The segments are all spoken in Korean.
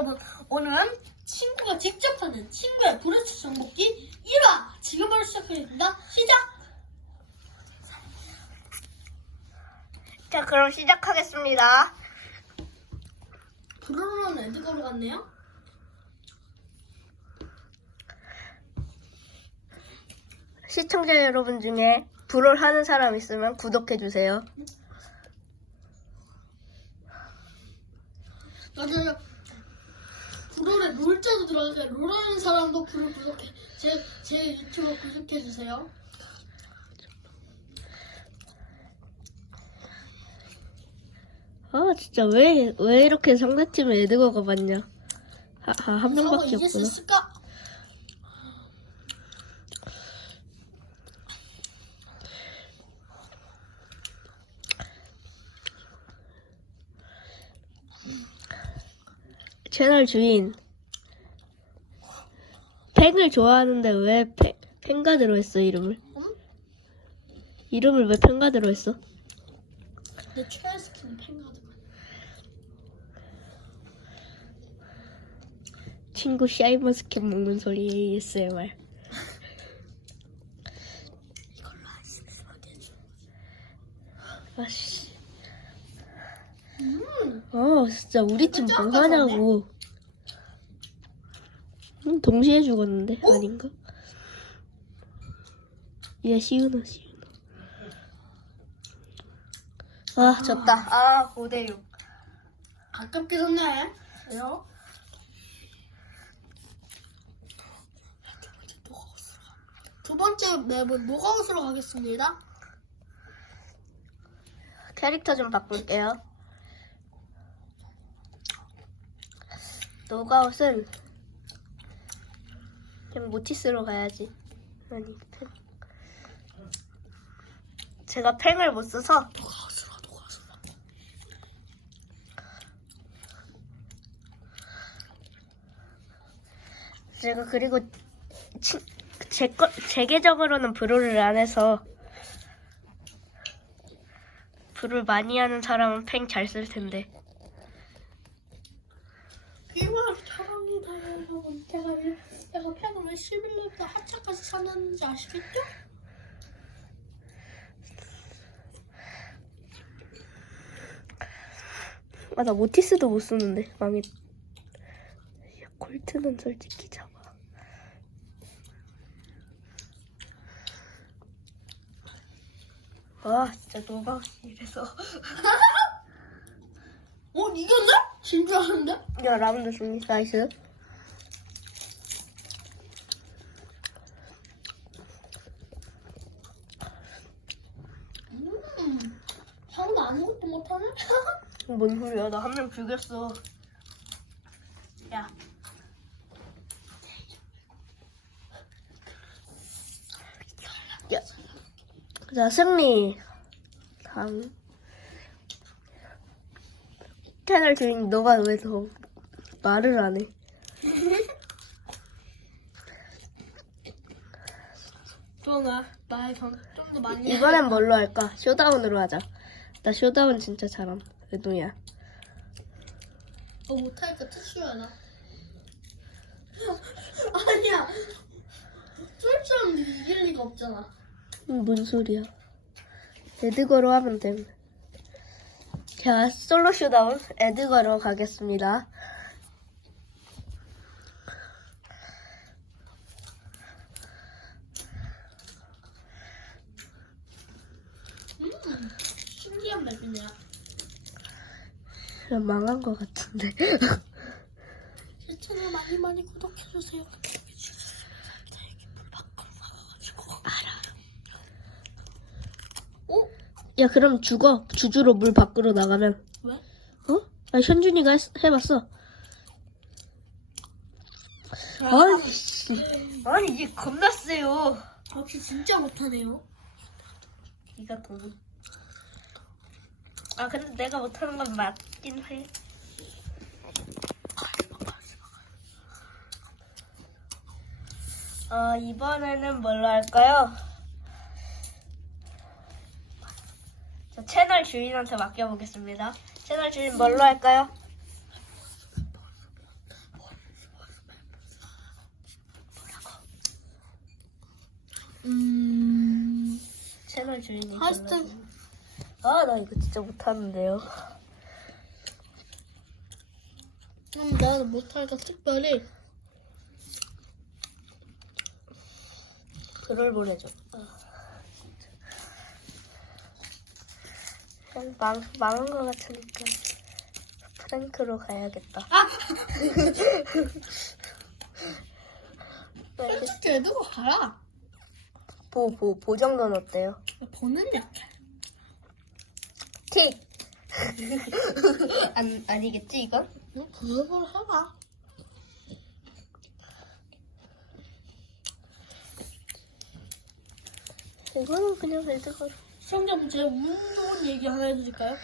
여러분 오늘은 친구가 직접 하는 친구의 브루스 정복기 1화 지금부터 시작하겠습니다. 시작! 자, 그럼 시작하겠습니다. 브루로는 엔드거로 갔네요. 시청자 여러분 중에 불을 하는 사람 있으면 구독해주세요. 맞아요. 브롤에 롤자도 들어가서 롤하는 사람도 브롤 구독해 제, 제 유튜브 구독해 주세요. 아, 진짜 왜, 왜 이렇게 상대팀에 에드거가 많냐? 하하, 한 명밖에 없구나. 채널 주인. 팽을 좋아하는데 왜 팽, 팽가드로 했어, 이름을? 응? 이름을 왜 팽가드로 했어? 내 최애 스킨 팬가드. 친구 샤이머스켓 먹는 소리 ASMR. 이걸로 아이스크림하게 해줘. 아씨. 음, 아, 진짜 우리 팀 이거 뭐좀 하냐고. 음, 동시에 죽었는데 어? 아닌가? 얘 시우나 시우나. 아, 졌다. 아, 5대 6. 가깝게 섰네. 왜요? 두 번째 맵은 노가웃으로 가겠습니다. 캐릭터 좀 바꿀게요. 노가웃은 그냥 모티스로 가야지. 아니, 팽. 제가 팽을 못 써서. 제가 그리고 치, 제, 거, 제 계정으로는 브롤을 안 해서 브롤 많이 하는 사람은 팽 잘 쓸 텐데 이말 사랑이다 여러분. 제가 왜- 제가 팬을 왜 11렙부터 하차까지 사놨는지 아시겠죠? 아나 모티스도 못 쓰는데 망했 야, 콜트는 솔직히 잡아 아 진짜 노가웃이 이래서 어 이겼네? 진줄 알았는데? 야 라운드 승리 나이스 음, 상도 아무것도 못하네? 뭔 소리야? 나 한 명 죽였어. 야. 야. 자 승리. 다음. 채널 주인 너가 왜 더 말을 안해? 좋아 나의 좀더 많이 이번엔 뭘로 할까? 쇼다운으로 하자 나 쇼다운 진짜 잘함. 외동이야. 너 못하니까 티슈야 나? 아니야. 알았는데 이길 리가 없잖아. 음, 뭔 소리야. 에드거로 하면 됨. 자, 솔로 쇼다운 에드거로 가겠습니다. 음 신기한 맵이네요 그냥 망한 것 같은데. 제 채널 많이 많이 구독해주세요 알아 어? 야, 그럼 죽어. 주주로 물 밖으로 나가면. 왜? 어? 아, 현준이가 했, 해봤어. 아니, 씨. 아니, 이게 겁나 세요. 역시 진짜 못하네요 네가 돈. 아 근데 내가 못하는 건 맞긴 해. 어, 이번에는 뭘로 할까요? 저 채널 주인한테 맡겨보겠습니다. 채널 주인 뭘로 할까요? 음 채널 주인이 하여튼 아 나 이거 진짜 못하는데요 음, 나는 못하니까 특별히 글을 보내줘 아. 그냥 망, 망한 것 같으니까 프랭크로 가야겠다 아! 네, 솔직히 애들고 가라 보, 보, 보정돈 어때요? 보는 약해 틱! 안, 아니겠지 이건? 응, 그걸 해봐 이거는 그냥 애드가 시청자분 제가 운 좋은 얘기 하나 해드릴까요?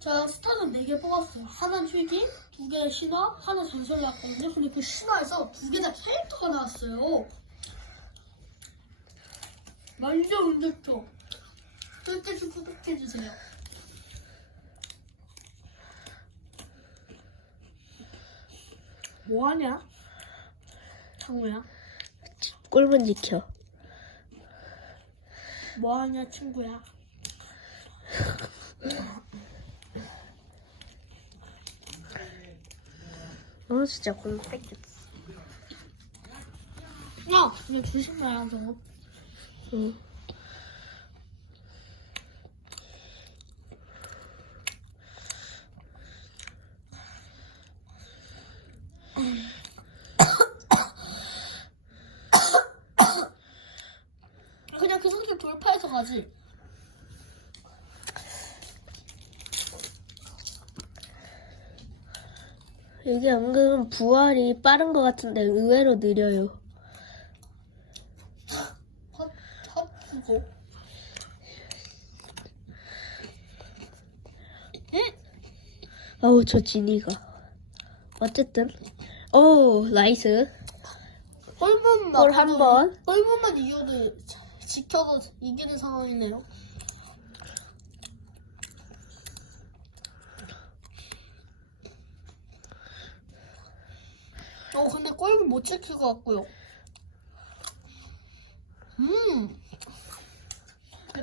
제가 스타는 4개 뽑았어요. 하나는 휘기, 두 개는 신화, 하나 전설 나왔거든요. 근데 그 신화에서 두 개 다 캐릭터가 나왔어요. 완전 운 좋죠? 끝까지 구독해주세요. 뭐하냐? 창우야? 꼴분 지켜 뭐하냐 친구야? 어 진짜 공백겠 야! 그냥 조심해야 저거. 응. 그냥 그 상태 돌파해서 가지. 이게 은근 부활이 빠른 것 같은데 의외로 느려요. 헛, 헛구고. 아우 저 지니가. 어쨌든 오 나이스. 꼴분만. 골 한 번. 꼴분만 이겨도 자- 지켜서 이기는 상황이네요. 어, 근데 꼴분 못 지킬 것 같고요. 음.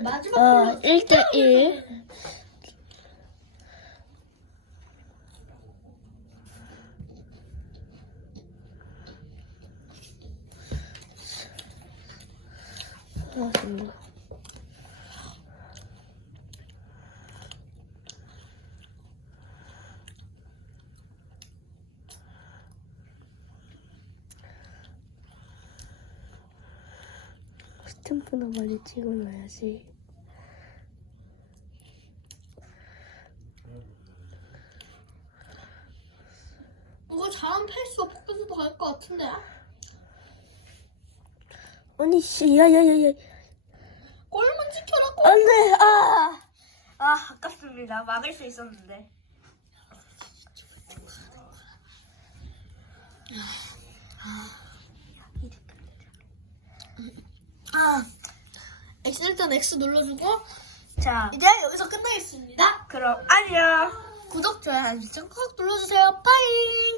마지막 어 골로 1대1. 아, 정말. 스탬프나 많이 찍어놔야지. 이거 잘하면 페이스가 포켓스도 갈것 같은데. 아니 씨, 야야야야. 골만 지켜라, 골. 안돼. 아. 아 아깝습니다. 막을 수 있었는데. 아. X 일단 X 눌러주고 자, 이제 여기서 끝나겠습니다. 그럼 안녕. 구독, 좋아요, 알림 설정 꼭 눌러주세요. 빠이!